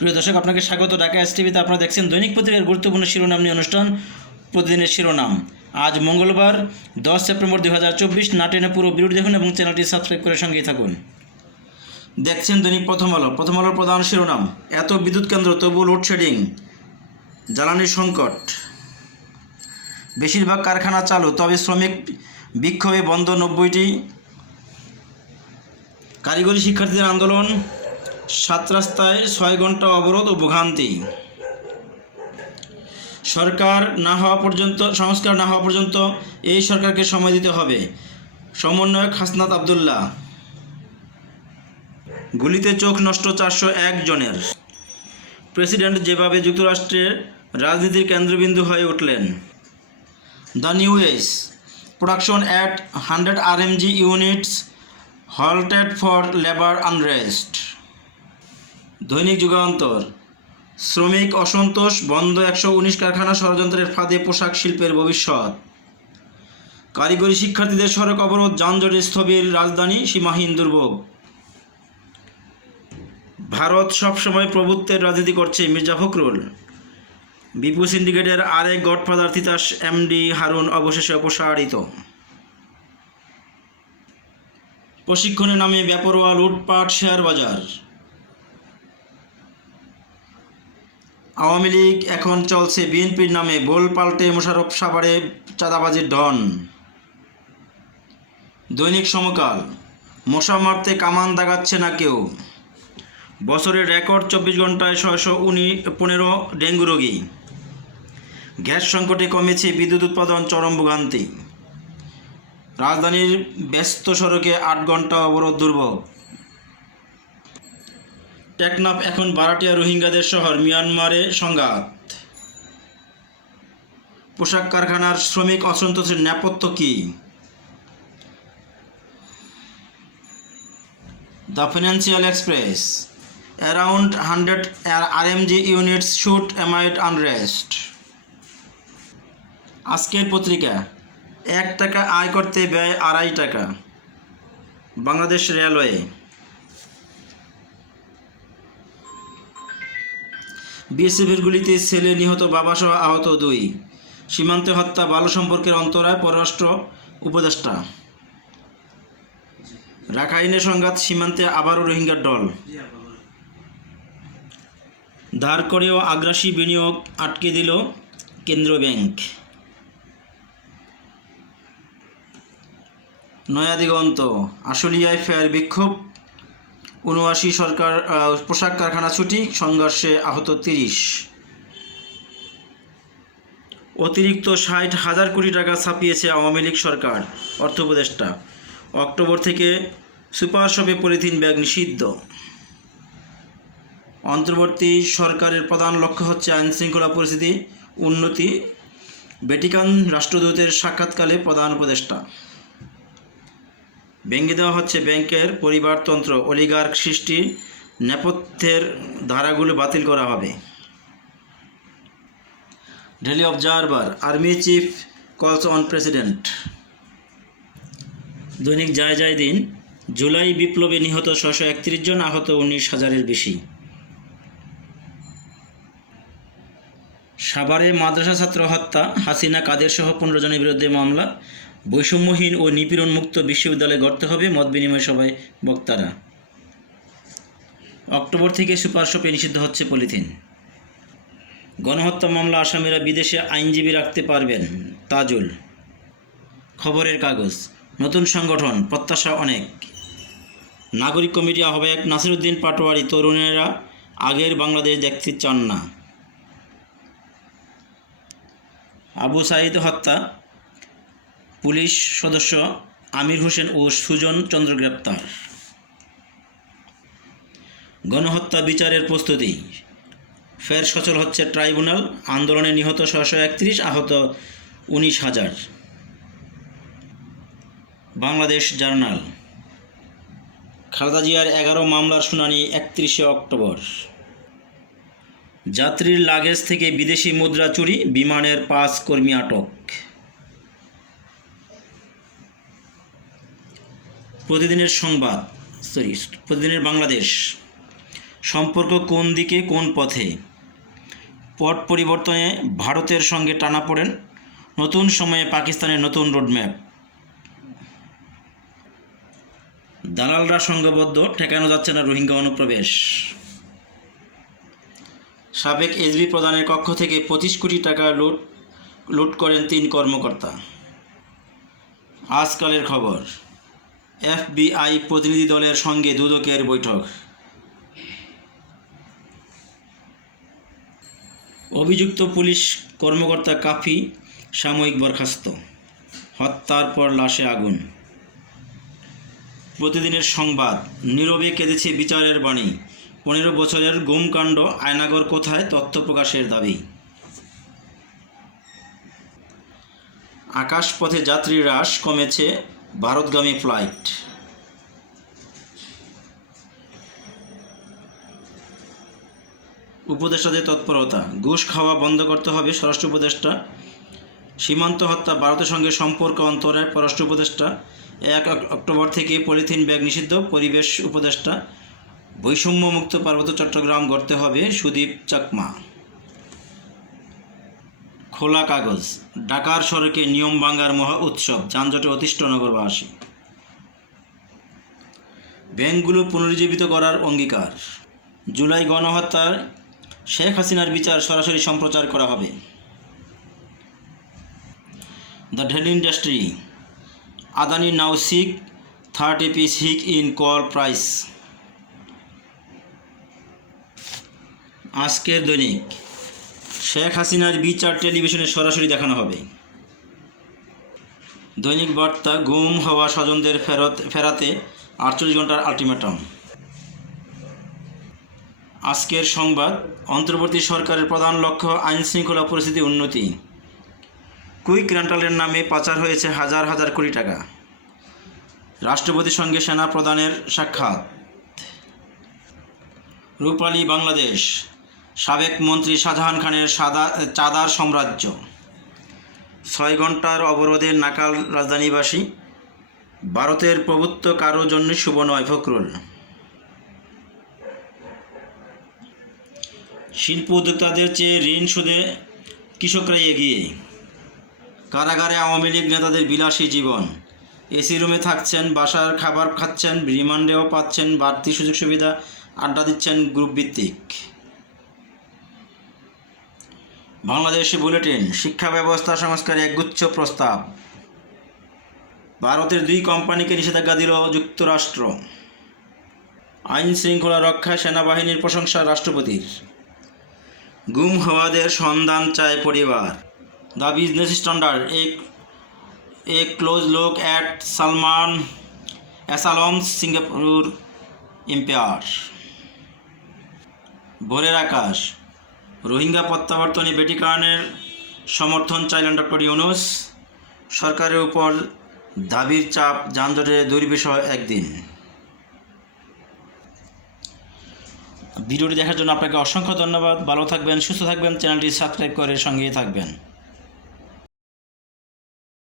প্রিয় দর্শক, আপনাকে স্বাগত। ঢাকা এস টিভিতে আপনারা দেখছেন দৈনিক পত্রিকার গুরুত্বপূর্ণ শিরোনাম নিয়ে অনুষ্ঠান, প্রতিদিনের শিরোনাম। আজ মঙ্গলবার, দশ সেপ্টেম্বর দুই হাজার চব্বিশ নাটেনে পুরো বিরোধী দেখুন এবং চ্যানেলটি সাবস্ক্রাইব করে সঙ্গেই থাকুন। দেখছেন দৈনিক প্রথম আলো। প্রথম আলোর প্রধান শিরোনাম, এত বিদ্যুৎ কেন্দ্র তবু লোডশেডিং জ্বালানির সংকট। বেশিরভাগ কারখানা চালু, তবে শ্রমিক বিক্ষোভে বন্ধ নব্বইটি। কারিগরি শিক্ষার্থীদের আন্দোলন সাত রাস্তায় ছয় ঘণ্টা অবরোধ ও ভোগান্তি। সরকার না হওয়া পর্যন্ত, সংস্কার না হওয়া পর্যন্ত এই সরকারকে সময় দিতে হবে। সমন্বয়ক হাসনাত আবদুল্লাহ। গুলিতে চোখ নষ্ট চারশো এক জনের। প্রেসিডেন্ট যেভাবে যুক্তরাষ্ট্রের রাজনীতির কেন্দ্রবিন্দু হয়ে উঠলেন। The new age production at hundred R units halted for labour unrest. Dainik Jugantor. শ্রমিক অসন্তোষ বন্ধ একশো উনিশ কারখানা ষড়যন্ত্রের ফাঁদে পোশাক শিল্পের ভবিষ্যৎ। কারিগরি শিক্ষার্থীদের সড়ক অবরোধ যানজটে স্থবির রাজধানী, সীমাহীন দুর্ভোগ। ভারত সবসময় প্রভুত্বের রাজনীতি করছে মির্জা ফখরুল। বিপু সিন্ডিকেটের আরেক গডফাদার তিতাস এমডি হারুন অবশেষে অপসারিত। প্রশিক্ষণের নামে বেপরোয়া লুটপাট শেয়ার বাজার আওয়ামী লীগ এখন চলছে বিএনপির নামে বোল পাল্টে মোশারফ সাভারে চাঁদাবাজির ডন। দৈনিক সমকাল, মশা মারতে কামান দাগাচ্ছে না কেউ। বছরের রেকর্ড চব্বিশ ঘন্টায় ছয়শো উনি পনেরো ডেঙ্গু রোগী। গ্যাস সংকটে কমেছে বিদ্যুৎ উৎপাদন চরম ভোগান্তি। রাজধানীর ব্যস্ত সড়কে আট ঘণ্টা অবরোধ দুর্ভোগ। টেকনাফ এখন বারাটিয়া রোহিঙ্গাদের শহর মিয়ানমারে সংঘাত। পোশাক কারখানার শ্রমিক অসন্তোষের নেপথ্য কি? The financial express, around hundred R M G units shut amid unrest. Ajker Patrika, এক টাকা আয় করতে ব্যয় আড়াই টাকা। বাংলাদেশ রেলওয়ে। বিএসএফের গুলিতে ছেলে নিহত, বাবাসহ আহত দুই। সীমান্তে হত্যা বাল্য সম্পর্কের অন্তরায় পররাষ্ট্র উপদেষ্টা। রাখাইনের সংঘাত, সীমান্তে আবারও রোহিঙ্গার দল। ধার করেও আগ্রাসী বিনিয়োগ আটকে দিল কেন্দ্রীয় ব্যাংক। নয়া দিগন্ত আশুলিয়ায় ফেয়ার বিক্ষোভ। উনআশি সরকার পোশাক কারখানা ছুটি, সংঘর্ষে আহত তিরিশ। অতিরিক্ত ষাট হাজার কোটি টাকা ছাপিয়েছে আওয়ামী লীগ সরকার, অর্থ উপদেষ্টা। অক্টোবর থেকে সুপার শপে পলিথিন ব্যাগ নিষিদ্ধ। অন্তর্বর্তী সরকারের প্রধান লক্ষ্য হচ্ছে আইন শৃঙ্খলা পরিস্থিতি, উন্নতি। ভ্যাটিকান রাষ্ট্রদূতের সাক্ষাৎকালে প্রধান উপদেষ্টা। ভেঙে দেওয়া হচ্ছে ব্যাংকের পরিবারতন্ত্র, অলিগার্ক সৃষ্টি, নেপথ্যের ধারাগুলো বাতিল করা হবে। Daily observer, army chief calls on president. Dainik Jai Jai দিন, জুলাই বিপ্লবে নিহত ছশো একত্রিশ জন, আহত উনিশ হাজারের বেশি। সাভারে মাদ্রাসা ছাত্র হত্যা, হাসিনা কাদের সহ পনেরো জনের বিরুদ্ধে মামলা। বৈষম্যহীন ও নিপীড়ন মুক্ত বিশ্ববিদ্যালয় গড়তে হবে মত বিনিময় সভায় বক্তারা। অক্টোবর থেকে সুপার শপে নিষিদ্ধ হচ্ছে পলিথিন। গণহত্যা মামলা আসামিরা বিদেশে আইনজীবী রাখতে পারবেন, তাজুল। খবরের কাগজ, নতুন সংগঠন, প্রত্যাশা অনেক। নাগরিক কমিটি আহ্বায়ক নাসিরুদ্দিন পাটোয়ারি, তরুণেরা আগের বাংলাদেশ দেখতে চান না। আবু সাইদ হত্যা পুলিশ সদস্য আমির হোসেন ও সুজন চন্দ্র গ্রেপ্তার। গণহত্যা বিচারের প্রস্তুতি। ফের সচল হচ্ছে ট্রাইব্যুনাল। আন্দোলনে নিহত ছশো একত্রিশ আহত উনিশ হাজার। বাংলাদেশ জার্নাল। খালেদা জিয়ার এগারো মামলার শুনানি একত্রিশে অক্টোবর। যাত্রীর লাগেজ থেকে বিদেশি মুদ্রা চুরি, বিমানের পাঁচ কর্মী আটক। প্রতিদিনের সংবাদ সরি প্রতিদিনের বাংলাদেশ। সম্পর্ক কোন দিকে, কোন পথে? পট পরিবর্তনে ভারতের সঙ্গে টানা পড়েন। নতুন সময়ে পাকিস্তানের নতুন রোডম্যাপ দালালরা সংঘবদ্ধ ঠেকানো যাচ্ছে না রোহিঙ্গা অনুপ্রবেশ। সাবেক এসবি প্রধানের কক্ষ থেকে পঁচিশ কোটি টাকা লুট লুট করেন তিন কর্মকর্তা। আজকালের খবর। এফবিআই প্রতিনিধি দলের সঙ্গে দুদকের বৈঠক। অভিযুক্ত পুলিশ কর্মকর্তা কাফি সাময়িক বরখাস্ত। হত্যার পর লাশে আগুন। প্রতিদিনের সংবাদ, নীরবে কেঁদেছে বিচারের বাণী। পনেরো বছরের গুমকাণ্ড আয়নাগর কোথায়? তথ্য প্রকাশের দাবি। আকাশপথে যাত্রী হ্রাস কমেছে ভারতগামী ফ্লাইট। উপদেষ্টাদের তৎপরতা, ঘুষ খাওয়া বন্ধ করতে হবে স্বরাষ্ট্র উপদেষ্টা। সীমান্ত হত্যা, ভারতের সঙ্গে সম্পর্ক অন্তরের পররাষ্ট্র উপদেষ্টা। এক অক- অক্টোবর থেকে পলিথিন ব্যাগ নিষিদ্ধ, পরিবেশ উপদেষ্টা। বৈষম্যমুক্ত পার্বত্য চট্টগ্রাম গড়তে হবে সুদীপ চাকমা। খোলা কাগজ, ঢাকার সড়কে নিয়ম ভাঙ্গার মহা উৎসব, যানজটে অতিষ্ঠ নগরবাসী। ব্যাংকগুলো পুনরুজ্জীবিত করার অঙ্গীকার। জুলাই গণহত্যার শেখ হাসিনার বিচার সরাসরি সম্প্রচার করা হবে। The daily industry, Adani now seek thirty piece hike in coal price. Ajker Dainik Sheikh হাসিনার বিচার টেলিভিশনে সরাসরি দেখানো হবে। দৈনিক বার্তা, গুম হওয়া স্বজনদের ফেরত, ফেরাতে আটচল্লিশ ঘণ্টার আলটিমেটাম। আজকের সংবাদ, অন্তর্বর্তী সরকারের প্রধান লক্ষ্য আইন শৃঙ্খলা পরিস্থিতি উন্নতি। কুইক রেন্টালের নামে পাচার হয়েছে হাজার হাজার কোটি টাকা। রাষ্ট্রপতির সঙ্গে সেনা প্রধানের সাক্ষাৎ। রূপালী বাংলাদেশ। সাবেক মন্ত্রী শাহজাহান খানের সাদা, চাঁদার সাম্রাজ্য। ছয় ঘণ্টার অবরোধের নাকাল রাজধানীবাসী, ভারতের প্রভুত্ব কারও জন্য শুভ নয়, ফখরুল। শিল্প উদ্যোক্তাদের চেয়ে ঋণ সুদে কৃষকরাই এগিয়ে। কারাগারে আওয়ামী লীগ নেতাদের বিলাসী জীবন। এসি রুমে থাকছেন, বাসার খাবার খাচ্ছেন, রিমান্ডেও পাচ্ছেন, বাড়তি সুযোগ সুবিধা আড্ডা দিচ্ছেন গ্রুপ ভিত্তিক বাংলাদেশে বুলেটিন, শিক্ষা ব্যবস্থা সংস্কারে একগুচ্ছ প্রস্তাব। ভারতের দুই কোম্পানিকে নিষেধাজ্ঞা দিল যুক্তরাষ্ট্র। আইন শৃঙ্খলা রক্ষায় সেনাবাহিনীর প্রশংসা রাষ্ট্রপতির। গুম হওয়াদের সন্ধান চায় পরিবার। দ্য বিজনেস স্ট্যান্ডার্ড এক a close look at Salman অ্যাসালমস Singapore empire. Bhorer Akash. Rohingya প্রত্যাবর্তনে বেটিকানের সমর্থন চাইলেন ডক্টর ইউনুস। সরকারের উপর দাবির চাপ যানজটে দুর্বিষয় একদিন। ভিডিওটি দেখার জন্য আপনাকে অসংখ্য ধন্যবাদ। ভালো থাকবেন, সুস্থ থাকবেন, চ্যানেলটি সাবস্ক্রাইব করে সঙ্গেই থাকবেন।